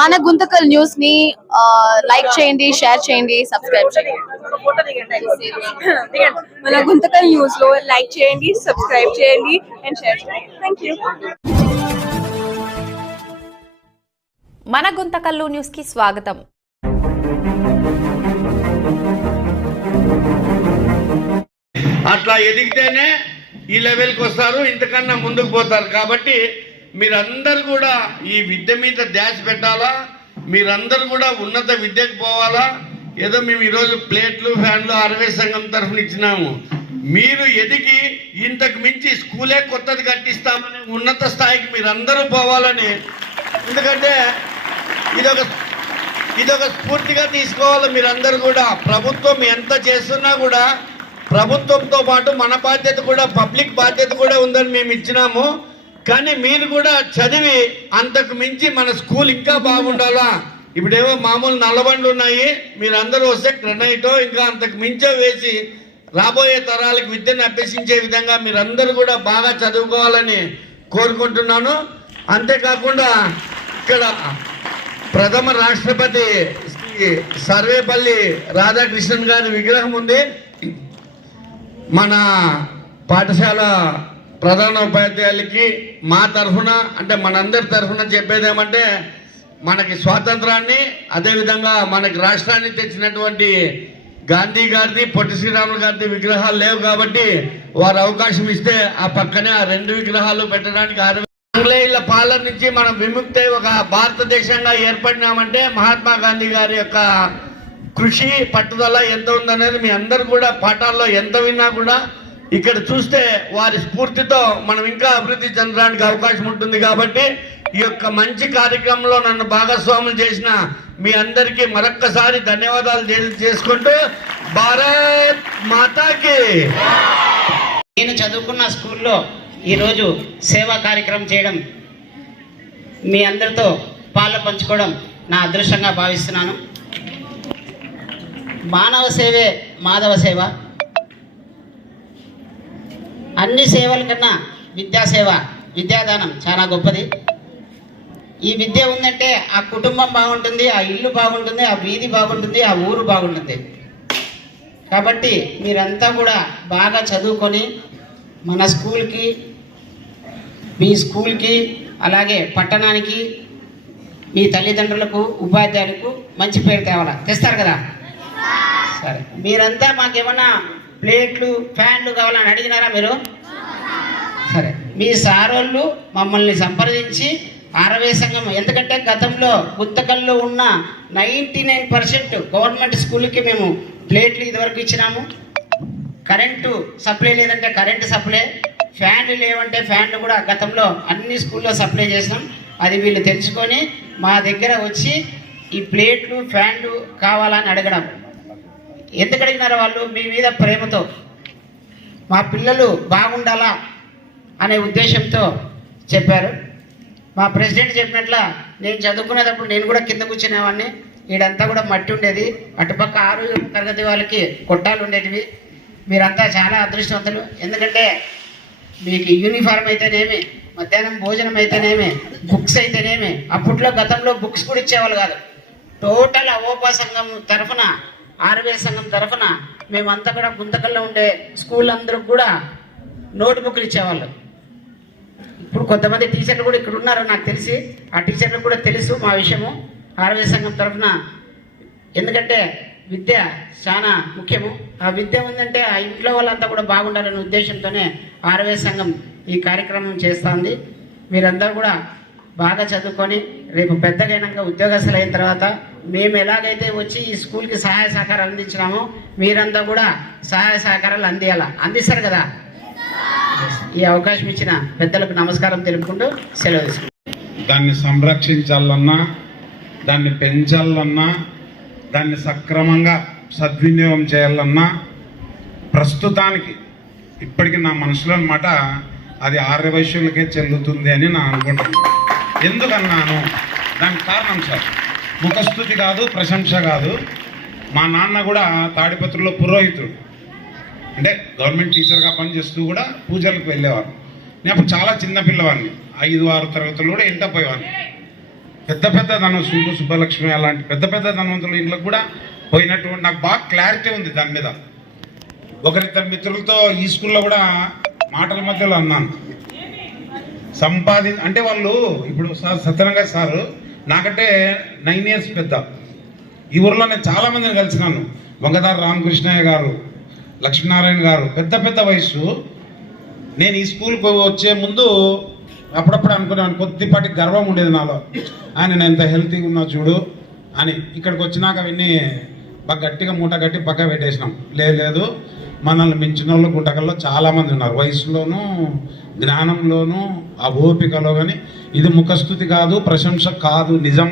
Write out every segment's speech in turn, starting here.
మన గుంతకల్ న్యూస్ ని లైక్ చేయండి, షేర్ చేయండి, సబ్స్క్రైబ్ చేయండి. మన గుంతకల్ న్యూస్ లో లైక్ చేయండి, సబ్స్క్రైబ్ చేయండి అండ్ షేర్ చేయండి. థాంక్యూ. మన గుంతకల్లు న్యూస్ కి స్వాగతం. అట్లా ఎదిగితేనే ఈ లెవెల్కి వస్తారు, ఇంతకన్నా ముందుకు పోతారు. కాబట్టి మీరందరూ కూడా ఈ విద్య మీద ధ్యాస పెట్టాలా, మీరందరూ కూడా ఉన్నత విద్యకు పోవాలా. ఏదో మేము ఈరోజు ప్లేట్లు ఫ్యాన్లు ఆర్వే సంఘం తరఫున ఇచ్చినాము. మీరు ఎదిగి ఇంతకు మించి స్కూలే కొత్తది కట్టిస్తామని ఉన్నత స్థాయికి మీరందరూ పోవాలని, ఎందుకంటే ఇదొక స్ఫూర్తిగా తీసుకోవాలి. మీరందరూ కూడా ప్రభుత్వం ఎంత చేస్తున్నా కూడా ప్రభుత్వంతో పాటు మన బాధ్యత కూడా, పబ్లిక్ బాధ్యత కూడా ఉందని మేము ఇచ్చినాము. కానీ మీరు కూడా చదివి అంతకు మించి మన స్కూల్ ఇంకా బాగుండాలా. ఇప్పుడేమో మామూలు నల్లబండ్లు ఉన్నాయి, మీరందరూ వస్తే గ్రనైటో ఇంకా అంతకు మించో వేసి రాబోయే తరాలకు విద్యను అభ్యసించే విధంగా మీరందరూ కూడా బాగా చదువుకోవాలని కోరుకుంటున్నాను. అంతేకాకుండా ఇక్కడ ప్రథమ రాష్ట్రపతి సర్వేపల్లి రాధాకృష్ణన్ గారి విగ్రహం ఉంది. మన పాఠశాల ప్రధాన ఉపాధ్యాయులకి మా తరఫున, అంటే మనందరి తరఫున చెప్పేదేమంటే, మనకి స్వాతంత్రాన్ని, అదేవిధంగా మనకి రాష్ట్రాన్ని తెచ్చినటువంటి గాంధీ గారిది, పొట్టి శ్రీరాములు గారిది విగ్రహాలు లేవు కాబట్టి వారు అవకాశం ఇస్తే ఆ పక్కనే ఆ రెండు విగ్రహాలు పెట్టడానికి ఆంగ్లేయుల పాలన నుంచి మనం విముక్తి ఒక భారతదేశంగా ఏర్పడినామంటే మహాత్మా గాంధీ గారి యొక్క కృషి పట్టుదల ఎంత ఉందనేది మీ అందరు కూడా పాఠాల్లో ఎంత విన్నా కూడా ఇక్కడ చూస్తే వారి స్ఫూర్తితో మనం ఇంకా అభివృద్ధి చెందడానికి అవకాశం ఉంటుంది. కాబట్టి ఈ యొక్క మంచి కార్యక్రమంలో నన్ను భాగస్వాములు చేసిన మీ అందరికీ మరొక్కసారి ధన్యవాదాలు చేసుకుంటూ భారత్ మాతాకి. నేను చదువుకున్న స్కూల్లో ఈరోజు సేవా కార్యక్రమం చేయడం, మీ అందరితో పాలు పంచుకోవడం నా అదృష్టంగా భావిస్తున్నాను. మానవ సేవే మాధవ సేవ. అన్ని సేవల కన్నా విద్యాసేవ, విద్యాదానం చాలా గొప్పది. ఈ విద్య ఉందంటే ఆ కుటుంబం బాగుంటుంది, ఆ ఇల్లు బాగుంటుంది, ఆ వీధి బాగుంటుంది, ఆ ఊరు బాగుంటుంది. కాబట్టి మీరంతా కూడా బాగా చదువుకొని మన స్కూల్కి, మీ స్కూల్కి, అలాగే పట్టణానికి, మీ తల్లిదండ్రులకు, ఉపాధ్యాయులకు మంచి పేరు తెస్తారు కదా. సరే, మీరంతా మాకేమన్నా ప్లేట్లు ఫ్యాన్లు కావాలని అడిగినారా మీరు? సరే, మీ సారోళ్ళు మమ్మల్ని సంప్రదించి ఆరవే సంఘం, ఎందుకంటే గతంలో గుంతకల్లో ఉన్న 99% గవర్నమెంట్ స్కూల్కి మేము ప్లేట్లు ఇదివరకు ఇచ్చినాము. కరెంటు సప్లై లేదంటే కరెంటు సప్లై, ఫ్యాన్లు లేవంటే ఫ్యాన్లు కూడా గతంలో అన్ని స్కూల్లో సప్లై చేసినాం. అది వీళ్ళు తెలుసుకొని మా దగ్గర వచ్చి ఈ ప్లేట్లు ఫ్యాన్లు కావాలని అడగడం. ఎందుకు అడిగినారు వాళ్ళు? మీ మీద ప్రేమతో, మా పిల్లలు బాగుండాలా అనే ఉద్దేశంతో చెప్పారు. మా ప్రెసిడెంట్ చెప్పినట్ల నేను చదువుకునేటప్పుడు నేను కూడా కింద కూర్చునేవాడిని. ఈడంతా కూడా మట్టి ఉండేది, అటుపక్క 6వ తరగతి వాళ్ళకి కొట్టాలు ఉండేటివి. మీరంతా చాలా అదృష్టవంతులు. ఎందుకంటే మీకు యూనిఫామ్ అయితేనేమి, మధ్యాహ్నం భోజనం అయితేనేమి, బుక్స్ అయితేనేమి, అప్పట్లో గతంలో బుక్స్ కూడా ఇచ్చేవాళ్ళు కాదు. టోటల్ అవోపా సంఘం తరఫున, ఆర్వే సంఘం తరఫున మేమంతా కూడా గుంతకల్లో ఉండే స్కూల్ అందరికి కూడా నోట్ బుక్లు ఇచ్చేవాళ్ళు. ఇప్పుడు కొంతమంది టీచర్లు కూడా ఇక్కడ ఉన్నారు నాకు తెలిసి, ఆ టీచర్లకు కూడా తెలుసు మా విషయము ఆర్వే సంఘం తరఫున. ఎందుకంటే విద్య చాలా ముఖ్యము. ఆ విద్య ఉందంటే ఆ ఇంట్లో వాళ్ళంతా కూడా బాగుండాలనే ఉద్దేశంతోనే ఆర్వే సంఘం ఈ కార్యక్రమం చేస్తుంది. మీరందరూ కూడా బాగా చదువుకొని రేపు పెద్దగైనాక ఉద్యోగస్తులు అయిన తర్వాత మేము ఎలాగైతే వచ్చి ఈ స్కూల్కి సహాయ సహకారాలు అందించినామో మీరంతా కూడా సహాయ సహకారాలు అందిస్తారు కదా. ఈ అవకాశం ఇచ్చిన పెద్దలకు నమస్కారం తెలుపుకుంటూ సెలవు తీసుకుంటాం. దాన్ని సంరక్షించాలన్నా, దాన్ని పెంచాలన్నా, దాన్ని సక్రమంగా సద్వినియోగం చేయాలన్నా ప్రస్తుతానికి ఇప్పటికీ నా మనసులో మాట అది ఆర్యవైశ్యులకే చెల్లుతుంది అని నా అనుకుంటున్నాను. ఎందుకన్నాను? దానికి కారణం సార్, ముఖస్థుతి కాదు, ప్రశంస కాదు. మా నాన్న కూడా తాడిపత్రిలో పురోహితుడు, అంటే గవర్నమెంట్ టీచర్గా పనిచేస్తూ కూడా పూజలకు వెళ్ళేవారు. నేను అప్పుడు చాలా చిన్న పిల్లవాడిని, 5-6 తరగతులు కూడా ఎంట పోయేవాడిని. పెద్ద పెద్ద ధనవంతులు సుబ్బలక్ష్మి అలాంటి పెద్ద పెద్ద ధనవంతుల ఇంట్లో కూడా పోయినటువంటి నాకు బాగా క్లారిటీ ఉంది దాని మీద. ఒకరిద్దరు మిత్రులతో ఈ స్కూల్లో కూడా మాటల మధ్యలో అన్నాను, అంటే వాళ్ళు ఇప్పుడు సార్ సత్యనారాయణ గారు సారు నాకంటే 9 years పెద్ద. ఈ ఊర్లో నేను చాలా మందిని కలిసినాను. వంగదారు రామకృష్ణయ్య గారు, లక్ష్మీనారాయణ గారు, పెద్ద పెద్ద వయసు. నేను ఈ స్కూల్కి వచ్చే ముందు అప్పుడప్పుడు అనుకున్నాను, కొద్దిపాటి గర్వం ఉండేది నాలో, ఆయన ఎంత హెల్తీగా ఉన్నా చూడు అని. ఇక్కడికి వచ్చినాక అవన్నీ బాగా గట్టిగా మూట గట్టి పక్క పెట్టేసినాం. లేదు మనల్ని మించిన వాళ్ళు గుంటకల్లో చాలామంది ఉన్నారు, వయసులోనూ జ్ఞానంలోనూ ఆ ఓపికలో. కానీ ఇది ముఖస్థుతి కాదు, ప్రశంస కాదు, నిజం.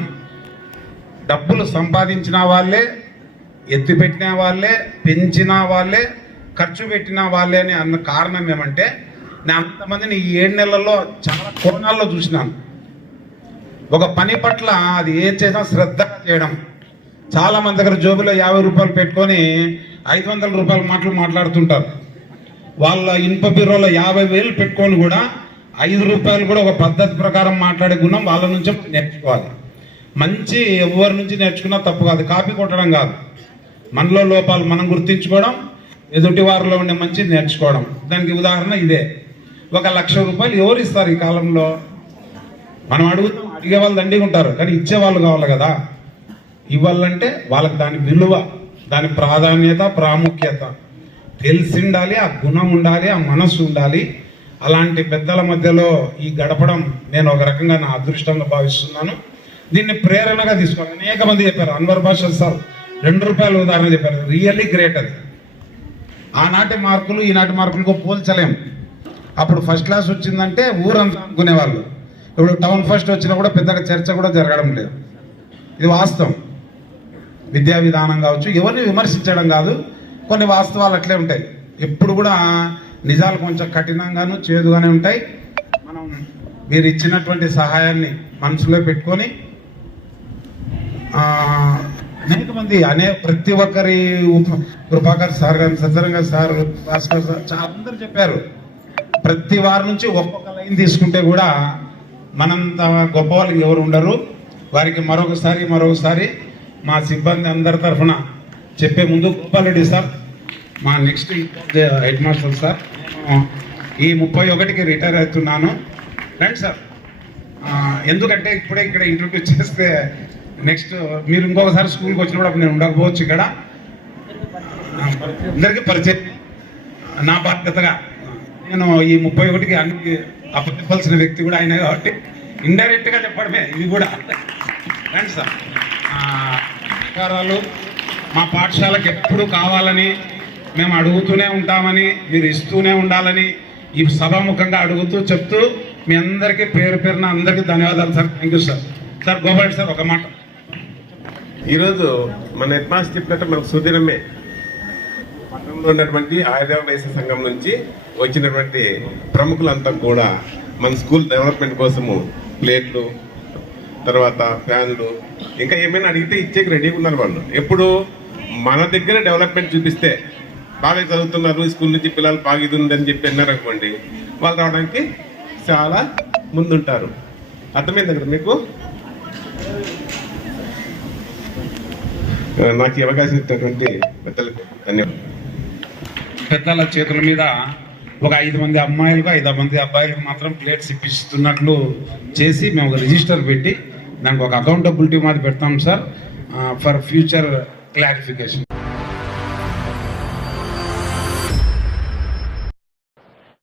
డబ్బులు సంపాదించిన వాళ్ళే, ఎత్తిపెట్టిన వాళ్ళే, పెంచిన వాళ్ళే, ఖర్చు పెట్టిన వాళ్ళే అని అన్న కారణం ఏమంటే, నేను అంతమందిని ఈ 7 నెలల్లో చాలా కోణాల్లో చూసినాను. ఒక పని పట్ల అది ఏ చేసినా శ్రద్ధగా చేయడం. చాలా మంది దగ్గర జోబులో 50 రూపాయలు పెట్టుకొని 500 రూపాయల మాటలు మాట్లాడుతుంటారు. వాళ్ళ ఇనుప బీరోలో 50,000 పెట్టుకొని కూడా 5 రూపాయలు కూడా ఒక పద్ధతి ప్రకారం మాట్లాడే గుణం వాళ్ళ నుంచే నేర్చుకోవాలి. మంచి ఎవరి నుంచి నేర్చుకున్నా తప్పు కాదు, కాపీ కొట్టడం కాదు. మనలో లోపాలు మనం గుర్తించుకోవడం, ఎదుటి వారిలో ఉండే మంచి నేర్చుకోవడం. దానికి ఉదాహరణ ఇదే. 1,00,000 రూపాయలు ఎవరు ఇస్తారు ఈ కాలంలో? మనం అడుగుతాం, అడిగే వాళ్ళు దండిగా ఉంటారు, కానీ ఇచ్చేవాళ్ళు కావాలి కదా. ఇవ్వాలంటే వాళ్ళకి దాని విలువ, దాని ప్రాధాన్యత, ప్రాముఖ్యత తెలిసి ఉండాలి, ఆ గుణం ఉండాలి, ఆ మనస్సు ఉండాలి. అలాంటి పెద్దల మధ్యలో ఈ గడపడం నేను ఒక రకంగా నా అదృష్టంగా భావిస్తున్నాను. దీన్ని ప్రేరణగా తీసుకోవాలి. అనేక మంది చెప్పారు, అన్వర్ బాషా సార్ 2 రూపాయలు ఉదాహరణ చెప్పారు, రియల్లీ గ్రేట్. అది ఆనాటి మార్కులు ఈనాటి మార్కులకు పోల్చలేం. అప్పుడు ఫస్ట్ క్లాస్ వచ్చిందంటే ఊరంతా అనుకునేవాళ్ళు. ఇప్పుడు టౌన్ ఫస్ట్ వచ్చినా కూడా పెద్దగా చర్చ కూడా జరగడం లేదు. ఇది వాస్తవం. విద్యా విధానం కావచ్చు, ఎవరిని విమర్శించడం కాదు, కొన్ని వాస్తవాలు అట్లే ఉంటాయి. ఎప్పుడు కూడా నిజాలు కొంచెం కఠినంగాను చేదుగానే ఉంటాయి. మనం మీరు ఇచ్చినటువంటి సహాయాన్ని మనసులో పెట్టుకొని అనేక మంది ప్రతి ఒక్కరి కృపాకర్ సార్ గారు, సత్యరంగ సార్, భాస్కర్ సార్ చాలా అందరూ చెప్పారు. ప్రతి వారి నుంచి ఒక్కొక్క లైన్ తీసుకుంటే కూడా మనంత గొప్ప వాళ్ళకి ఎవరు ఉండరు. వారికి మరొకసారి మా సిబ్బంది అందరి తరఫున చెప్పే ముందు, గోపాలరెడ్డి సార్ మా నెక్స్ట్ హెడ్ మాస్టర్ సార్, నేను ఈ 31కి రిటైర్ అవుతున్నాను. రండి సార్. ఎందుకంటే ఇప్పుడే ఇక్కడ ఇంట్రొడ్యూస్ చేస్తే నెక్స్ట్ మీరు ఇంకొకసారి స్కూల్కి వచ్చినప్పుడు అప్పుడు నేను ఉండకపోవచ్చు. ఇక్కడ అందరికీ పరిచయం నా బాధ్యతగా నేను ఈ 31కి అన్ని అప్పచెప్పాల్సిన వ్యక్తి కూడా అయినా కాబట్టి ఇండైరెక్ట్గా చెప్పడమే ఇది కూడా. రండి సార్. సహకారాలు మా పాఠశాలకు ఎప్పుడు కావాలని మేము అడుగుతూనే ఉంటామని, మీరు ఇస్తూనే ఉండాలని ఈ సభాముఖంగా అడుగుతూ చెప్తూ మీ అందరికీ పేరున అందరికీ ధన్యవాదాలు sir. Thank you sir. Sir Gopal sir ఒక మాట. ఈరోజు మన హెడ్ మాస్టర్ చెప్పినట్టు మనకు సుదినమే పట్టణంలో ఉన్నటువంటి ఆయుర్వేద వైద్య సంఘం నుంచి వచ్చినటువంటి ప్రముఖులంతా కూడా మన స్కూల్ డెవలప్మెంట్ కోసము ప్లేట్లు, తర్వాత ఫ్యాన్లు, ఇంకా ఏమైనా అడిగితే ఇచ్చేకి రెడీగా ఉన్నారు వాళ్ళు. ఎప్పుడు మన దగ్గర డెవలప్మెంట్ చూపిస్తే బాగా చదువుతున్నారు, స్కూల్ నుంచి పిల్లలు బాగా ఇది ఉందని చెప్పి అన్నారనుకోండి, వాళ్ళు రావడానికి చాలా ముందుంటారు. అర్థమైంది కదా మీకు? నాకు ఈ అవకాశం ఇచ్చినటువంటి పెద్దలకు ధన్యవాదాలు. పెద్దల చేతుల మీద ఒక 5 మంది అమ్మాయిలకు 5 మంది అబ్బాయిలకు మాత్రం ప్లేట్స్ ఇప్పిస్తున్నట్లు చేసి మేము ఒక రిజిస్టర్ పెట్టి దానికి ఒక అకౌంటబిలిటీ మాది పెడతాం సార్, ఫర్ ఫ్యూచర్ క్లారిఫికేషన్.